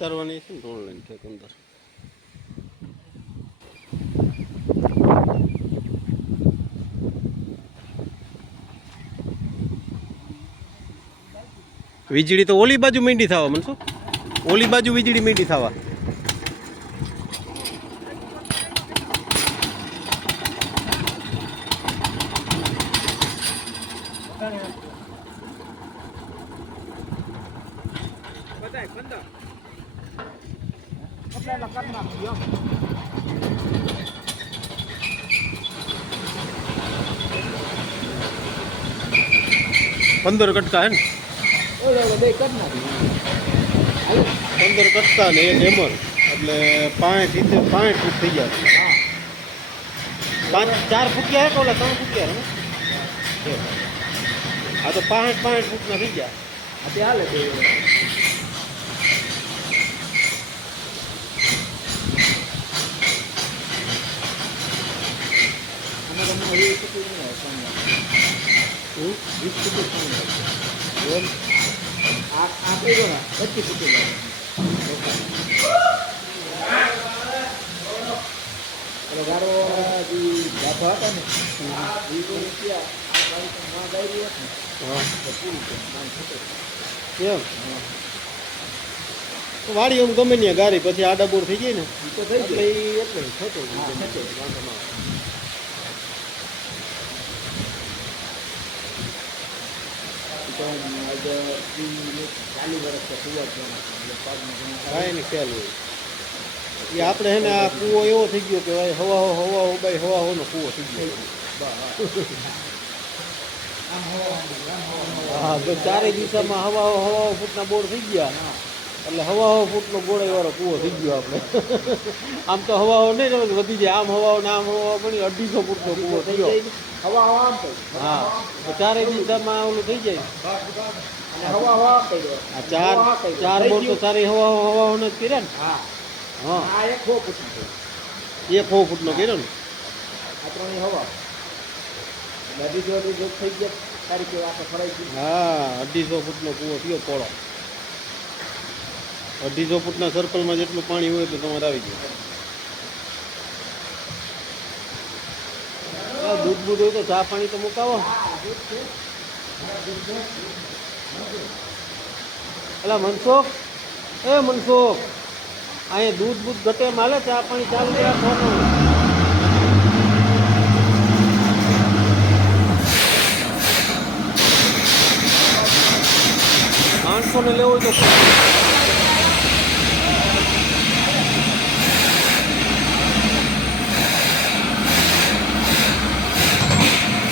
ઉતારવાની છે ને ઓનલાઈન ઠેક અંદર. વીજળી તો ઓલી બાજુ મીંડી થવા મનસુખ, ઓલી બાજુ વીજળી મીંડી થવા. પંદર કટકા હે ને, 15 કટકા ને એક એમર એટલે 65 ફૂટ થઈ જાય. 4 ફૂટિયા હે કે ઓલા 3 ફૂટિયા હે? હા તો 65 ફૂટના થઈ ગયા. હાલે વાડી આમ ગમે ને ગારી પછી આડાબોર થઈ જાય ને તો થઈ જાય એટલે થતો કાંઈ ને ખ્યાલ હોય એ આપણે હે ને આ કૂવો એવો થઈ ગયો કે ભાઈ હવા નો કૂવો થઈ ગયો. હા તો ચારે દિશામાં હવા ફૂટના બોર થઈ ગયા એટલે હવા ફૂટનો ગોળાઈ વાળો કૂવો થઈ ગયો આપણે. આમ તો હવાઓ નહીં વધી જાય, આમ હવાઓ ને આમ હવા બની 250 ફૂટનો કૂવો થઈ ગયો. હા તો ચારે દિશામાં ઓલું થઈ જાય. ચાર બોર તો સારી હવાઓ ને જ કર્યા ને. હા 1 ફૂટનો કર્યો ને. હા 250 ફૂટનો કૂવો થયો પોળો. 250 ફૂટના સર્કલમાં જેટલું પાણી હોય એટલું તમારે આવી જાય. દૂધ હોય તો ચા પાણી તો મુકાવો. અલા મનસુખ, અહીંયા દૂધ ઘટે માલે, ચા પાણી ચાલુ રાખવાનું. 500 ને લેવો તો